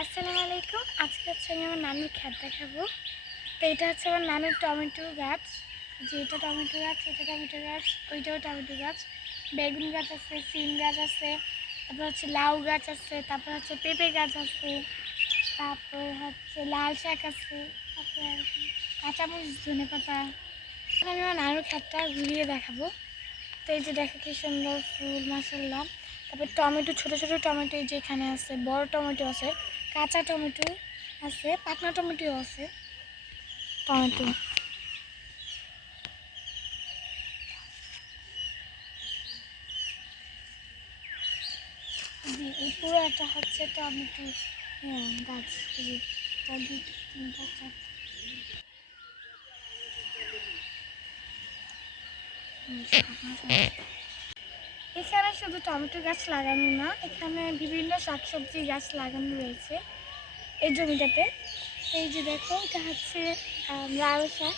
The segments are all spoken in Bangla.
আসসালামু আলাইকুম। আজকে হচ্ছে আমি আমার নানুর ক্ষেত দেখাবো। তো এটা হচ্ছে আমার নানুর টমেটো গাছ, যে এটা টমেটো গাছ, এটা টমেটো গাছ, ওইটাও টমেটো গাছ, বেগুন গাছ আছে, সিম গাছ আছে, তারপর হচ্ছে লাউ গাছ আছে, তারপর হচ্ছে পেঁপে গাছ আছে, তারপর হচ্ছে লাল শাক আছে, তারপর কাঁচামরিচ, ধনেপাতা। আমি আমার নানুর ক্ষেতটা ঘুরিয়ে দেখাবো। তো এই যে দেখো কি সুন্দর ফুল, মাশাআল্লাহ। তারপর টমেটো, ছোট ছোট টমেটো এই যে এখানে আছে, বড় টমেটো আছে, কাঁচা টমেটো আছে, পাকনা টমেটো আছে। টমেটো এই পুরো একটা হচ্ছে টমেটো গাছ। এই যে 3টা 4টা। এখানে শুধু টমেটো গাছ লাগানো না, এখানে বিভিন্ন শাকসবজি গাছ লাগানো রয়েছে এই জমিটাতে। এই যে দেখো, এটা হচ্ছে লাল শাক,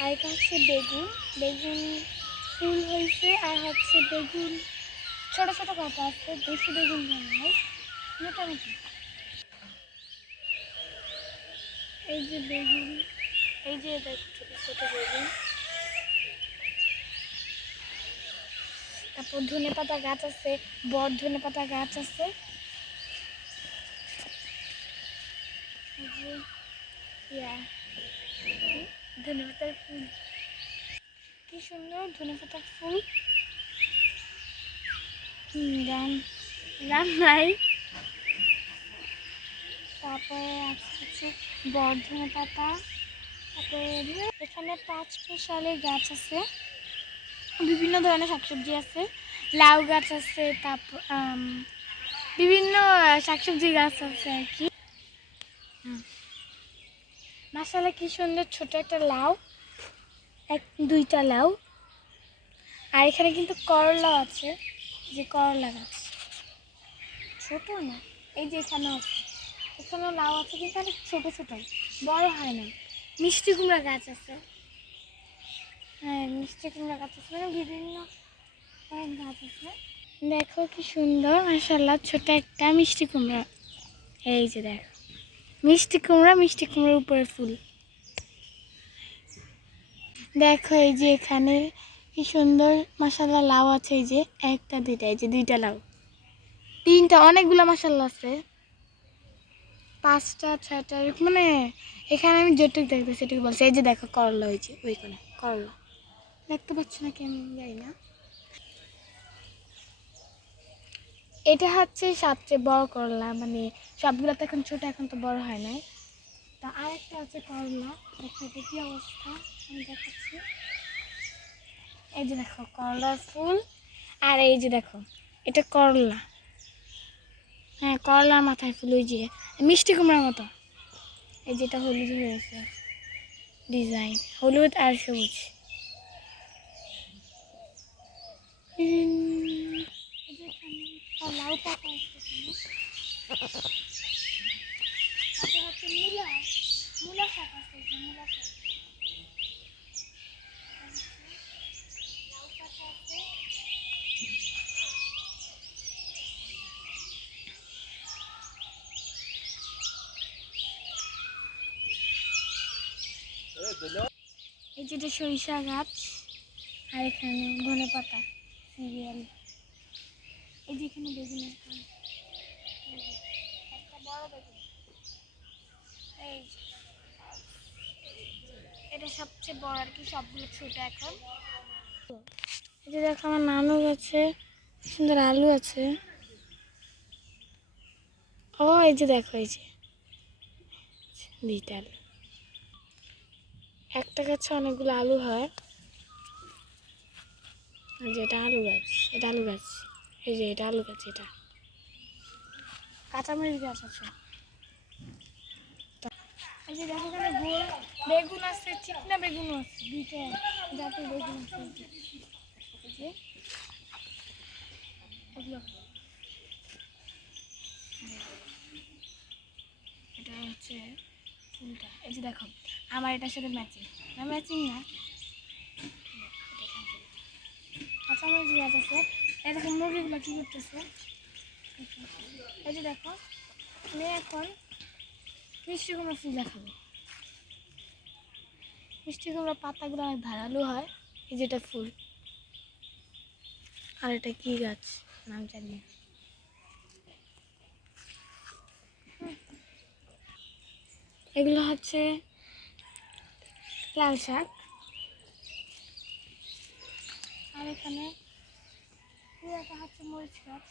আর এটা হচ্ছে বেগুন। বেগুন ফুল হয়েছে, আর হচ্ছে বেগুন ছোট ছোট পাতা আছে, বেশি বেগুন হয় মোটামুটি। এই যে বেগুন, এই যে দেখো ছোট ছোট বেগুন। তারপর ধনেপাতা গাছ আছে, বড় ধনেপাতা গাছ আছে। এই যে ধনেপাতার ফুল, কি সুন্দর ধনেপাতার ফুল। গান গান নাই। তারপরে আছে বড় ধনেপাতা। তারপরে এখানে 5 ফসলের গাছ আছে, বিভিন্ন ধরনের শাকসবজি আছে, লাউ গাছ আছে, তারপর বিভিন্ন শাকসবজি গাছ আছে আর কি। মাশাআল্লাহ কি সুন্দর ছোট একটা লাউ, 2টা লাউ। আর এখানে কিন্তু করলা আছে, যে করলা গাছ ছোট না, এই যে এখানে আছে, এখানে লাউ আছে কিন্তু অনেক ছোট ছোট, বড় হয় না। মিষ্টি কুমড়া গাছ আছে, হ্যাঁ মিষ্টি কুমড়া গাছ আছে, মানে বিভিন্ন গাছ আছে। দেখো কি সুন্দর মাশাআল্লাহ ছোট একটা মিষ্টি কুমড়া। এই যে দেখো মিষ্টি কুমড়া, মিষ্টি কুমড়ার উপরে ফুল। দেখো এই যে এখানে কি সুন্দর মাশাআল্লাহ লাউ আছে, এই যে 1টা 2টা, এই যে 2টা লাউ, 3টা, অনেকগুলো মাশাআল্লাহ আছে, 5টা 6টা, মানে এখানে আমি যেটুকু দেখতেছি সেটুকু বলছি। এই যে দেখো করলা, হয়েছে ওইখানে করলা, দেখতে পাচ্ছ না কেমন যাই না। এটা হচ্ছে সবচেয়ে বড় করলা, মানে সবগুলো তো এখন ছোট, এখন তো বড় হয় নাই। তা আরেকটা আছে করলা, দেখাতে কি অবস্থা আমি দেখাচ্ছি। এই যে দেখো করলার ফুল, আর এই যে দেখো এটা করলা, হ্যাঁ করলার মাথায় ফুল, ওই যে মিষ্টি কুমড়ার মতো। এই যেটা হলুদ হয়েছে ডিজাইন, হলুদ আর সবুজ। লাউ পাতা হচ্ছে মূলা, মূলা শাক আছে, মূলা শাক, লাউ পাতা আছে। এই যেটা সরিষা গাছ, আর এখানে ধনে পাতা সিরিয়াল। এই যে এখানে বেগুনের গাছ, একটা বড় বেগুন। এই এটা সবচেয়ে বড় আর কি, সবগুলো ছোট এখন। এই যে দেখো আমার নানু গাছে সুন্দর আলু আছে। ও এই যে দেখো, এই যে 2টা আলু, একটা গাছে অনেকগুলো আলু হয়। যে এটা আলু গাছ, এটা আলু গাছ, এই যে এটা আলু গাছ, এটা কাঁচামরিচ গাছ আছে। এই যে দেখো এখানে বেগুন আছে, চিকনা বেগুনও আছে, 2টা জাতের বেগুন আছে। এই যে এগুলো, এটা হচ্ছে ফুলটা। এই যে দেখো আমার এটার সাথে ম্যাচিং না, ম্যাচিং না, কাঁচামরিচ গাছ আছে। এই দেখো মুরগিগুলো কী করতেছে। এই যে দেখো আমি এখন মিষ্টি কুমড়া ফুল দেখাবো। মিষ্টি কুমড়া পাতাগুলো অনেক ধারালো হয়, এই যেটা ফুল। আর এটা কি গাছ নাম জানি না। এগুলো হচ্ছে লাল শাক। আর এখানে একটা হচ্ছে মরিচ গাছ,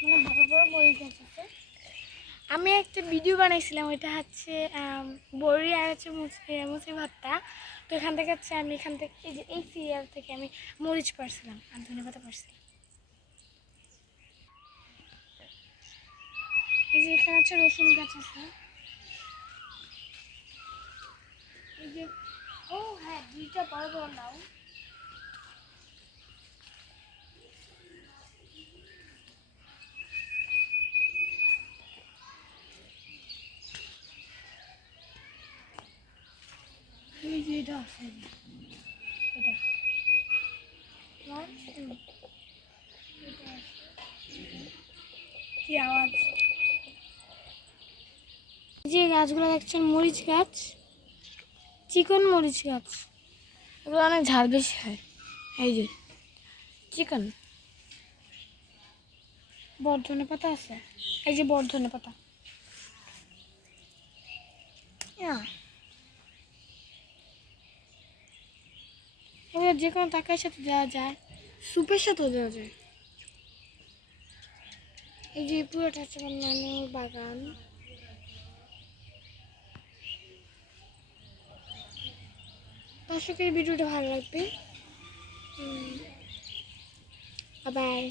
মানে বড় বড় মরিচ গাছ আছে। আমি একটা ভিডিও বানাইছিলাম, ওইটা হচ্ছে বড়ি আর হচ্ছে মুসি ভর্তা। তো এখান থেকে হচ্ছে আমি এখান থেকে এই সিরিয়াল থেকে আমি মরিচ পাড়ছিলাম আর ধনেপাতা পাড়ছিলাম। এই যে এখানে হচ্ছে রসুন গাছ আছে। এই যে ও হ্যাঁ, দুইটা বড় বড় লাউ। এই যে এটা আছে, এটা 1 2 এটা আছে। কি আওয়াজ! যে গাছগুলো দেখছেন মরিচ গাছ, চিকন মরিচ গাছ। এগুলো অনেক ঝাল বেশি হয়। এই যে চিকন বর্ধনে পাতা আছে, এই যে বর্ধনে পাতা। এগুলো যে কোনো তরকারির সাথে দেওয়া যায়, স্যুপের সাথেও দেওয়া যায়। এই যে পুরোটা হচ্ছে আমার নানুর বাগান। আশা করি ভিডিওটা ভালো লাগবে। বাই।